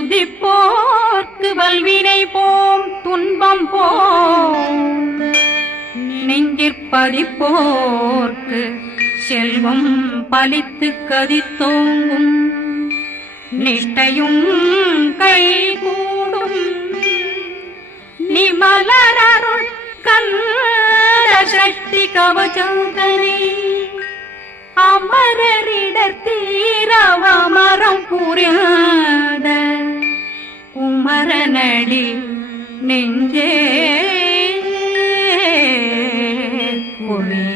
துதிப்போர்க்கு வல்வினை போம் துன்பம் போம் நெஞ்சிற்பதிப்போர்க்கு செல்வம் பலித்து கதித்தோங்கும் நிஷ்டையும் கைகூடும் நிமலரருள் கந்த சக்தி கவசந்தனை அமரரிடத்தீரவமரம் புரியாத குமரனடி நெஞ்சே குழி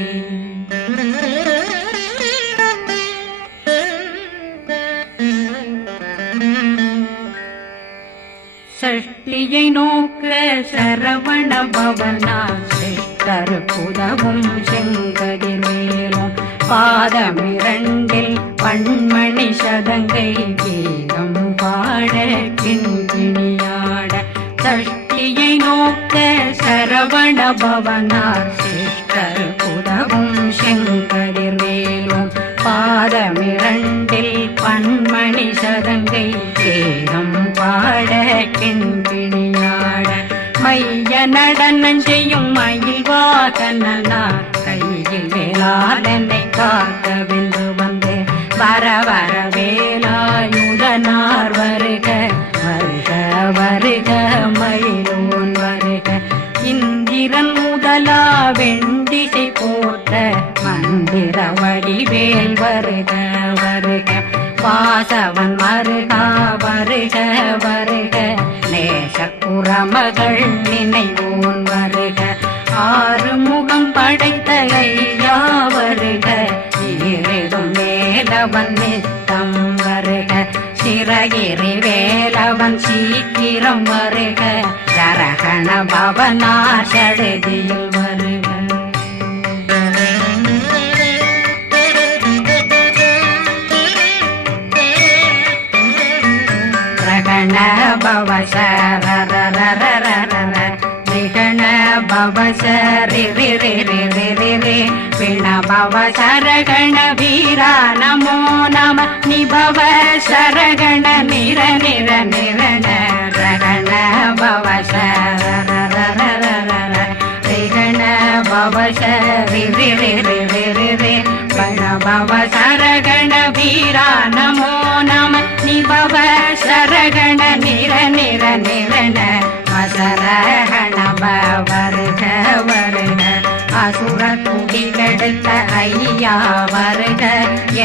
சஷ்டியை நோக்க சரவண பவனா சிஷ்டர் புதவும் செங்கதிர் மேலும் பாதமிரண்டில் பண்மணி சதங்கை கீதம் பாட கிண்கிணியாட சஷ்டியை நோக்க சரவண பவனா சிஷ்டர் புதவும் செங்கதிர் மேலும் பாதமிரண்டில் பண்மணி சதங்கை கீதம் பாட கிண்கிணியாட மைய நடனம் செய்யும் மயில் வாகனார் கையில் வேளாளனை காக்க வென்று வந்து வர வர வேலாயுதனார் வருக வருக வருக மயிலோன் வருக இந்திரன் முதலா வெண்டிசை போட்ட மந்திர வடிவேல் வருக வருக வாசவன் வருகா வருக வருக நேசக்குறமகள் நினைவோன் வருக ஆறுமுகம் படைத்த ஐயா வருக ஈரிடும் வேலவன் நித்தம் வருக சிறகிரி வேலவன் சீக்கிரம் வருக சரகண பவனா சடுதியில் வருக பவ சரண பவ சரி பிண பவ சரகண வீரா நமோ நம நிபவ சரகண நிர நிர நிரண ரகண பவ சரண பவ சரி பண பவ சரகண வீரா நமோ நம நிபவ சரகண நிர நிர நிரண மசரகண வருக வருக அசுர குடிகெடுத்த ஐயா வருக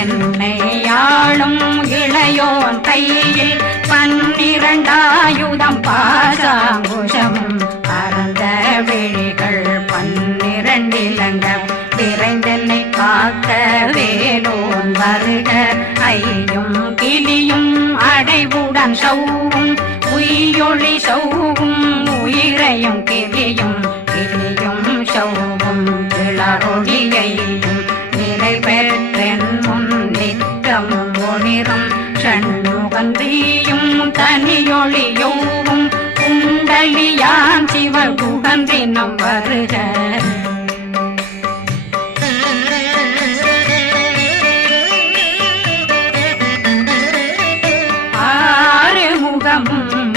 என்னை ஆளும் இளையோன் கையில் 12 பாசாங்குஷமும் பரந்த விழிகள் 12 இலங்க விரைந்தென்னை காக்க வேலோன் வருக ஐயும் கிளியும் அடைவுடன் சௌவும் உயிரொளி சௌவும் உயிரையும் கிளியும் கிளியும் சௌவும் இளரொளியையும் நிலை பெற்றென் முன் நித்தம் ஒளிரும் சண்முகந்தியும் தனியொளியோவும் குண்டலியான் சிவ குகந்தினம் வருக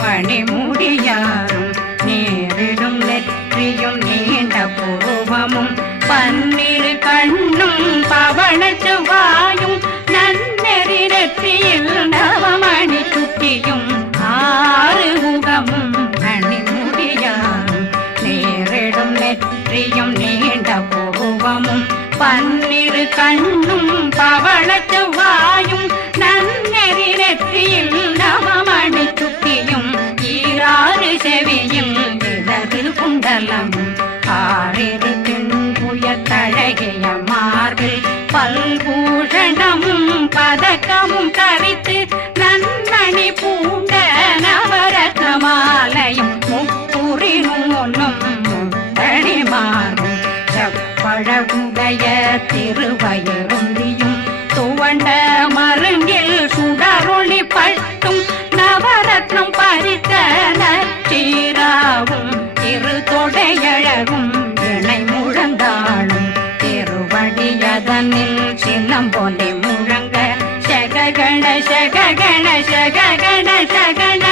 மணிமுடியாரும் நேரிடும் நெற்றியும் நீண்ட பூவமும் 12 கண்ணும் பவள செவ்வாயும் நன்னெறி நெற்றியில் நவமணி சுட்டியும் 6 முகமும் மணிமுடியாரும் நேரிடும் நெற்றியும் நீண்ட பூவமும் 12 கண்ணும் பவள செவ்வாயும் நன்னெறி நெற்றியில் நவமணி சுட்டியும் 6 செவியும் இடது குண்டலமும் 6 தின்புய தழகிய மார்பில் பல்பூஷணமும் பதக்கமும் தரித்து நன்மணி பூண்ட நவரத்ன மாலையும் முப்புரி நூலும் முத்தணிமாறும் செப்பழகுடைய திருவயருந்தியும் துவண்ட மருங்கில் சுடரொளி பட்டும் நவரத்னம் பறித்த நச்சீராவும் திருத்தொடையழகும் இணை முழந்தாளும் திருவடியதனில் சின்னம்பொலி முழங்க சககண சககண சககண சகண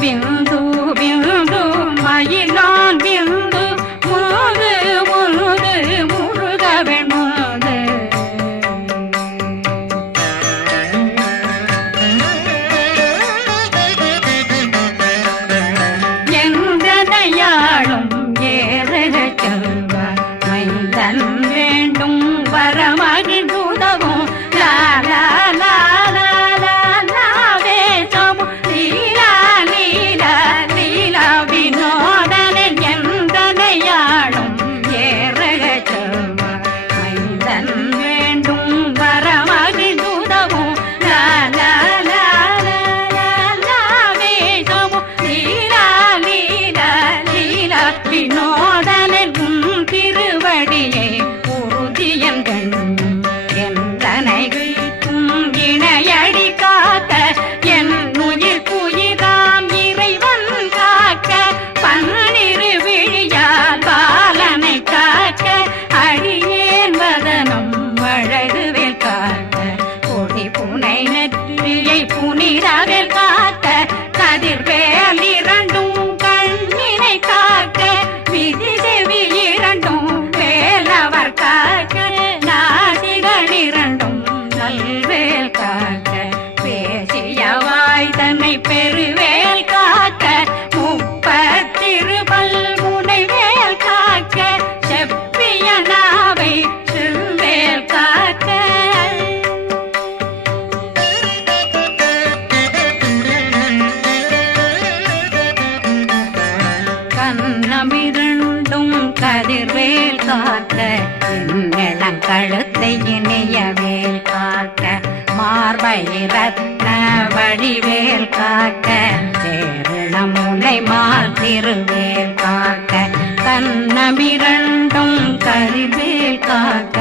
बिंदु बिंदु मयिलान बिंदु मुरुது मुरुது முருகவன் முருது எந்தனையாளும் ஏறுக செல்வார் மைந்தன் வேண்டும் வரமகிழ்ந்துதவும் லா லா லா லா லா லாவே சமு லீலா லீலா லீலா வினோதனன் எந்தனையாளும் ஏறுக செல்வார் மைந்தன் வேண்டும் வரமகிழ்ந்துதவும் லா லா லா லா லா லாவே சமு லீலா லீலா லீலா வினோதனன் உன் திருவடியை உறுதியம் கண்ணும் எந்தனைகளுக்கும் இணையடி காக்க என் உயிர் புயிராம் இறைவன் காக்க பன்னிரு விழியால் பாலனை காக்க அடியேன் வதனம் அழகுவேல் காக்க கொடி புனை நெற்றியை புனிதவேல் காக்க கதிர்வேல் இரண்டும் கண்ணினை காக்க விதி செவி இரண்டும் வேலவர் காக்க நாசிகள் இரண்டும் நல்வேல் காக்க பேசிய வாய் தன்னை பெருவேல் காக்க முப்பத்திருபல் முனைவேல் காக்க செப்பிய நாவை செல்வேல் காக்க கண்ணமிரண்டும் கதிர்வேல் காக்க இளங்கழுத்தை இணையவேல் காக்க மார்பை ரத்ன வடிவேல் காக்க சேரணமுலை மால் திருவேல் காக்க கண்ணமிரண்டும் கதிர்வேல் காக்க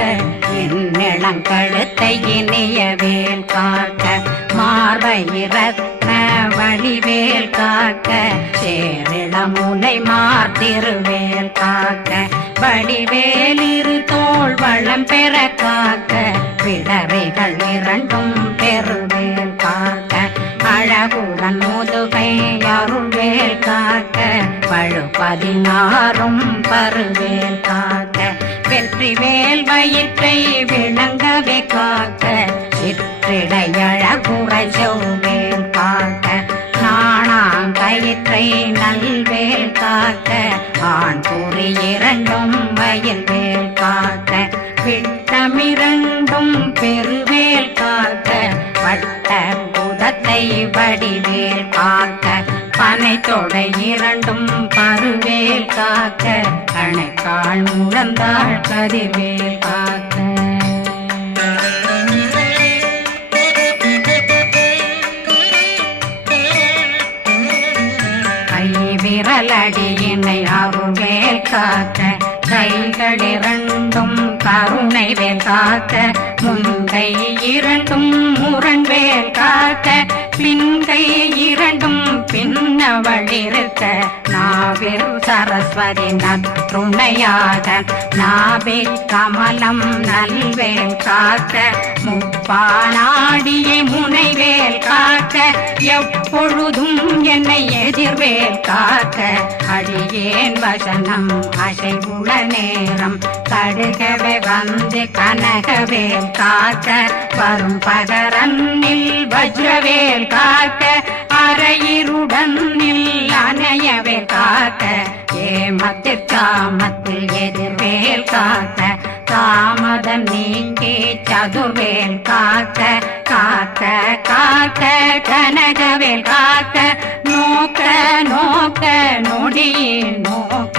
இளங்கழுத்தை இணையவேல் காக்க மார்பை ரத்ன வடிவேல் காக்க சேரிளமுனை மார்த்திருவேல் காக்க வடிவேல் இரு தோள் வளம் பெற காக்க பிடரைகள் இரண்டும் பெருவேல் காக்க அழகுடன் முதுகை அருள்வேல் காக்க பழு 16 பருவேல் காக்க வெற்றி வேல் வயிற்றை விளங்கவே காக்க சிற்றிடையழகுறை செவ்வேல் காக்க நாணாங்கயிற்றை நல்வேல் காக்க ஆண் குறி இரண்டும் வயல்வேல் காக்க விட்டமிரண்டும் பெருவேல் காக்க வட்ட புதத்தை வடிவேல் காக்க பனை தொடை இரண்டும் பருவேல் காக்க கணைக்கால் முழந்தாள் கதிர்வேல் காக்க விரலடியினை அருள்வேல் காக்க கைகள் இரண்டும் கருணை வேல் காக்க முன்கை இரண்டும் முரண்வேல் காக்க பின்கை இரண்டும் பின்னவளிருக்க நாவில் சரஸ்வதி நற்றுணையாக நாபி கமலம் நல்வேல் காக்க முப்பானாடியை முனைவேல் காக்க எப்பொழுதும் என்னை எதிர்வேல் காக்க அடியேன் வசனம் அசைவுள நேரம் கடுகவே வந்து கனகவேல் காக்க வரும் பகரன்னில் வஜ்ரவேல் காக்க அரையிருடன் அணையவேல் காக்க ஏமத்தில் காமத்தில் எதிர்வேல் காக்க தாமதம் நீங்கி சதுர்வேல் காக்க காக்க காக்க கனகவேல் காக்க நோக்க நோக்க நொடியில் நோக்க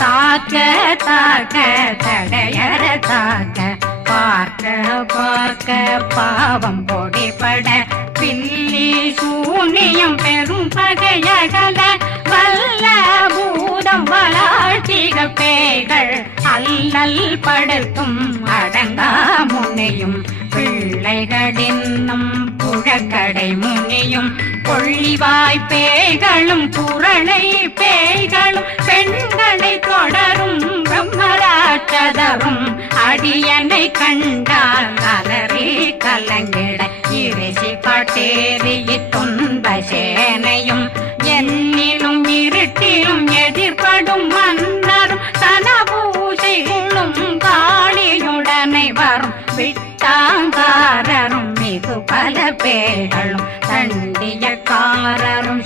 தாக்க தாக்க தடையற தாக்க பார்க்க பார்க்க பாவம் பொடிபட பில்லி சூனியம் பெரும் பகையகல வல்ல பூதம் அம்பலாட்சிகள் பேய்கள் அல்லல் படுத்தும் அடங்கா முனையும் பிள்ளைகளின்னும் புழக்கடை முனியும் கொள்ளிவாய் பேய்களும் குரளை பேய்களும் பெண்களை தொடரும் பிரம்மராட்சதரும் அடியனை கண்டால் அலறி கலங்கிட இரிசி காட்டேறிய துன்ப சேனையும் என்னிலும் இருட்டிலும் எதிர்படும் மன்னரும் தனபூசைகளும் காளியுடனை வரும் விட்டாங்காரரும் மிகு பல பேர்களும் தண்டியக்காரரும்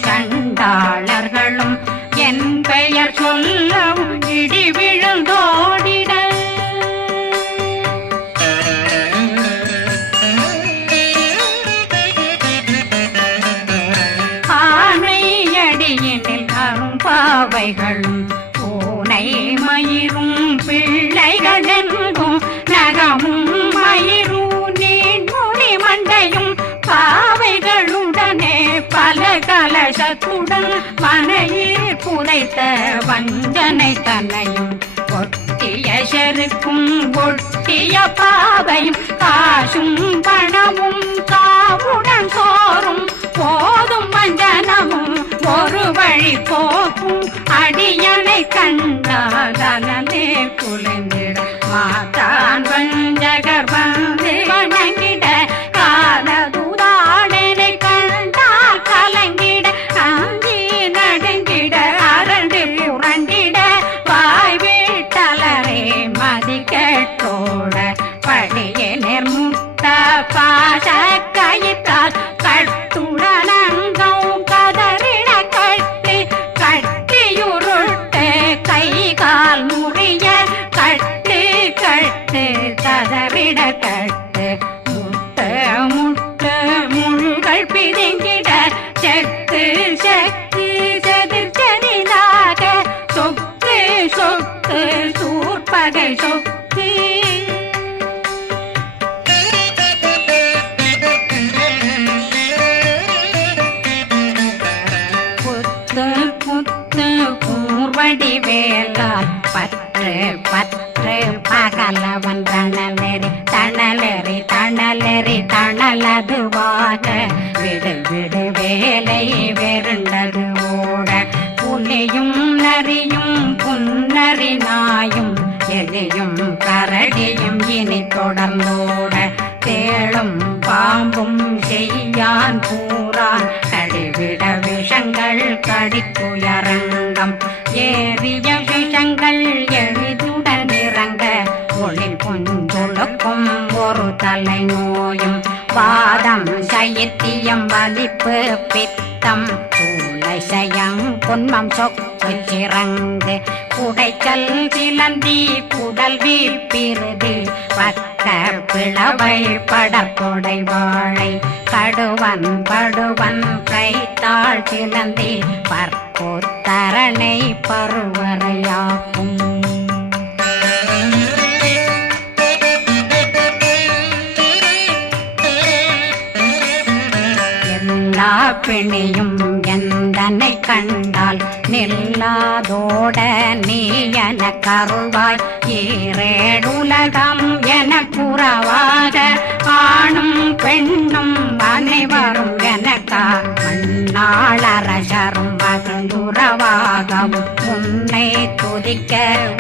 சண்டாளர்களும் என் பெயர் சொல்லவும் இடி விழுந்தோடிட ஆனையடியினில் அரும்பாவைகளும் பூனை மயிரும் பிள்ளைகளெங்கும் நகமும் மயிரும் நீண்முடி மண்டையும் பாவைகளுடனே பல கலசத்துடன் மனையில் புதைத்த வஞ்சனை தன்னையும் ஒட்டிய செருக்கும் ஒட்டிய பாவையும் காசும் பணமும் காவுடன் சோறும் போதும் வஞ்சனமும் ஒரு வழி போக்கும் அடியனை கண்டாலே குலைந்திட மாதான் வஞ்சகர் வந்து வணங்கிட காலதுதாடனை கண்டால் கலங்கிட அஞ்சி நடுங்கிட அரண்டு புரண்டிட வாய் வீட்டலரே மதி கேட்டோட படியே நிர்முட்ட பாச கயிற்றால் கட்டுடனங்கும் கதறிட கட்டி கட்டியுருட்டு கை கால் முறிய கட்டு கட்டு கதறிட கட்டு முட்ட முட்ட முள்கள் பிதுங்கிட செக்கு செக்கு செதிர் செதிலாக சொக்கு சொக்கு சூர்பகை சொக்கு புத்து புத்து கூர்வடி வேலால் பற்று பற்று பகலவன் தணலெறி தணலெறி தணலெறி தணலதுவாக விடு விடு வேலை வெருண்டது ஓட புலியும் நரியும் புன்னரி நாயும் எலியும் கரடியும் இனி தொடர்ந்தோட தேளும் பாம்பும் செய்யான் கூறான் கடிவிட விஷங்கள் கடித்துயரங்கம் ஏறிய விஷங்கள் எளிதுடன் இறங்க ஒளி பொஞ்சொழுக்கும் ஒரு தலை நோயும் வாதம் சைத்தியம் வலிப்பு பித்தம் சயம் பொன்மம் சொக்கு சிறங்கு குடைச்சல் சிலந்தி குடல் வீப்பிருது பக்க பிளவை படற்கொடை வாழை கடுவன் படுவன் கைத்தாள் சிலந்தி பற்போத்தரணை பருவரையாக்கும் எல்லா பிணியும் எந்தனை கண்டால் நில்லாதோட நீ என கருள்வாய் ஈரேடுலகம் என குறவாக ஆணும் பெண்ணும் அனைவரும் எனக்கா மண்ணாளரசரும் மகிழ்ந்துறவாகவும் உன்னை துதிக்க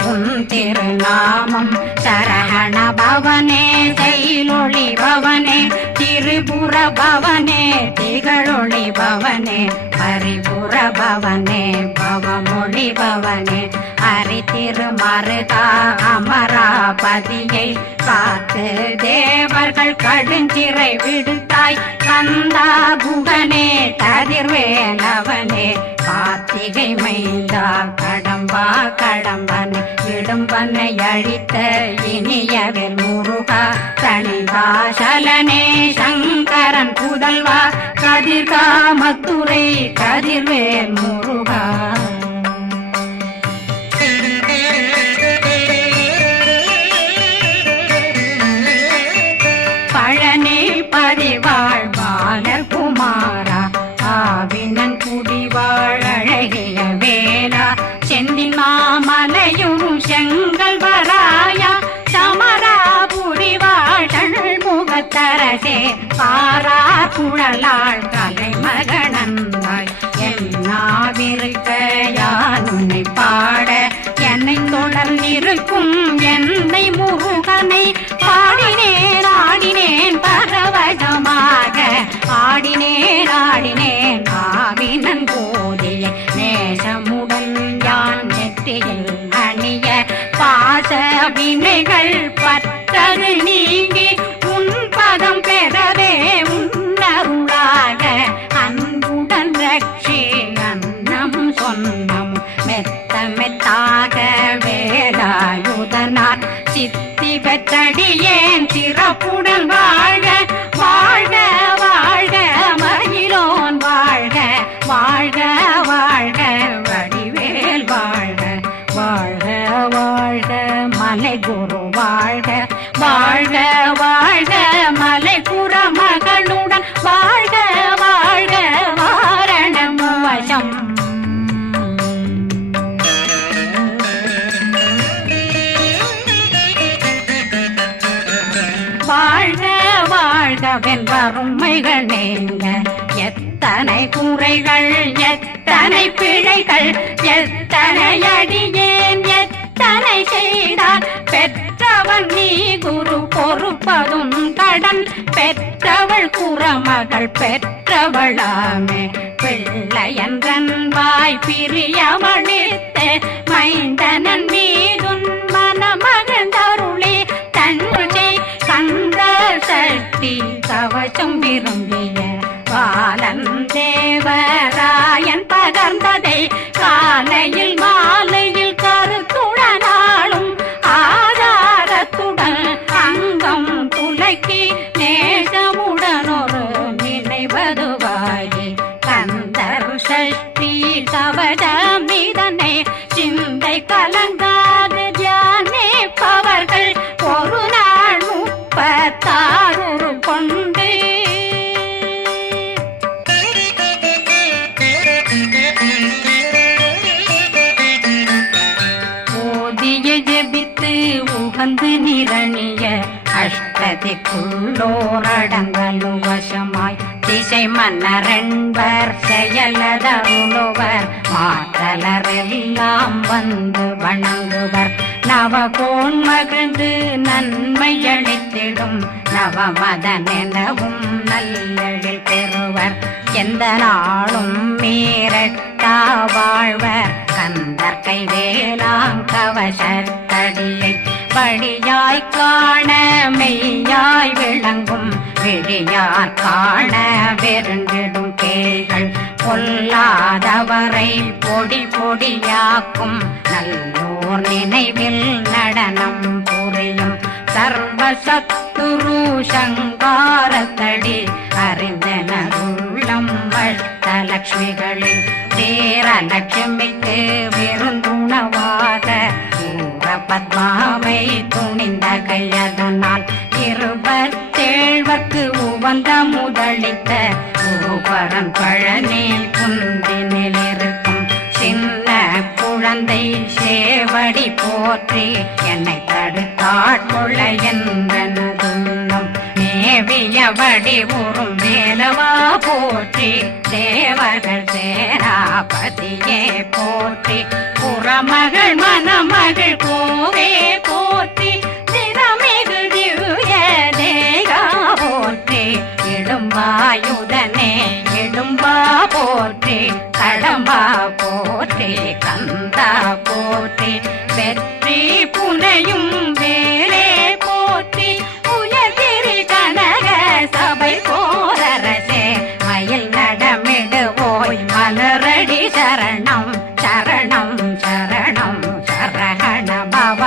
உன் திருநாமம் சரஹண பவனே செயலொளி பவனே திரிபுர பவனே திகழொளி பவனே பரிபுர பவனே பவமொழி பவனே ஹரி திருமருகா அமராபதியை காத்து தேவர்கள் கடுஞ்சிறை விடுத்தாய் கந்தா குகனே கதிர்வேலவனே கார்த்திகை மைந்தா கடம்பா கடம்பனை இடும்பனை அழித்த இனியவில் முருகா தனிகாசலனே சங்கரன் புதல்வா கதிர்காமத்துரை கதிர்வேல் முருகா பழனி பதிவாழ் பாலகுமாரா ஆவினன் குடிவாழ் அழகிய வேலா செந்தினா அரசே பாரா குழலாள் கலைமகனந்தாய் என்னாவிருக்க யான் உன்னை பாட என்னை தொடர்ந்திருக்கும் என்னை முருகனை பாடினேன் ஆடினேன் பரவசமாக ஆடினேன் ஆடினேன் ஆவினன் போதிய நேசமுடன் யான் நெற்றியில் அணிய பாச வினைகள் பற்றது நீங்கி உன் பதம் பெறவே உன்னருளாக அன்புடன் ரட்சி அன்னம் சொன்னம் மெத்த மெத்தாக வேலாயுதனார் சித்தி பெற்றடியேன் சிறப்புடன் வாழ்க வாழ்க வாழ்க மயிலோன் வாழ்க வாழ்க வாழ்க வடிவேல் வாழ்க வாழ்க வாழ்க மலை குரு வாழ்க வாழ்க வாழ்க மலை புற மகளுடன் வாழ்க வாழ்க வாரணம் வசம் வாழ்க வாழ்க வென்றருமைகள் நீங்க எத்தனை குறைகள் எத்தனை பிழைகள் எத்தனை அடியேன் எத்தனை செய்தார் பெற்றவன் நீ குரு பொறுப்பதும் கடன் பெற்றவள் குறமகள் பெற்றவளாமே பிள்ளையன்றன் வாய் பிரியமளித்து மைந்தனன் மீதுன் மனமகந்தருளே தன்னை கந்த சக்தி கவசம் விரும்பிய பாலன் தேவராயன் பகர்ந்ததை காலையில் மாலையில் கருத்துடனாலும் ஆதாரத்துடன் அங்கம் துலக்கி நேசமுடன் ஒரு நினைவதுவாகி கந்தர் சஷ்டி கவசம் இதனை சிந்தை கலங்காது தியானிப்பவர்கள் ஒரு நாள் 36 கொண்டு ஓதிய ஜெபித்து உகந்து நிரணிய அஷ்டதிக்குள்ளோரடங்கலும் வசமாய் திசை மன்னரென்பர் செயலதருளுவர் மாற்றலரெல்லாம் வந்து வணங்குவர் நவகோன் மகிழ்ந்து நன்மை அளித்திடும் நவமதனெனவும் நல்லெழில் பெறுவர் எந்த நாளும் மீறட்டா வாழ்வர் கந்தர் கைவேலாங்கவசத்தடியை வழியாய் காண மெய்யாய் விளங்கும் விழியார் காண வெருண்டிடும் கேள்கள் பொல்லாதவரை பொடி பொடியாக்கும் நல்லோர் நினைவில் நடனம் புரியும் சர்வசத்துரு சங்காரத்தடி அறிந்தனருள்ளம் அஷ்டலட்சுமிகளில் தேரலட்சுமிக்கு விருந்துணவாக பத்மாவை துணிந்த கையதனால் 27 உவந்த முதலித்த ஊபரன் பழனில் குந்தினில் இருக்கும் சின்ன குழந்தை சேவடி போற்றி என்னை தடுத்தாட்கொள்ள என்றனதுள்ளம் மேவியபடி உறும் வேலவா போற்றி தேவர்கள் சேனாபதியே போற்றி புறமகள் மணமகள் கோவே போற்றி திறமிகு திவ்ய தேகா போற்றி இடும்பாயுதனே இடும்பா போற்றி கடம்பா போற்றி கந்தா போற்றி வெற்றி புனையும் வேலே போற்றி உயர்திரி கனக சபை போரரசே மயில் நடமிடு ஓய் மலரடி சரணம் சரணம் சரணம் சரஹண பவ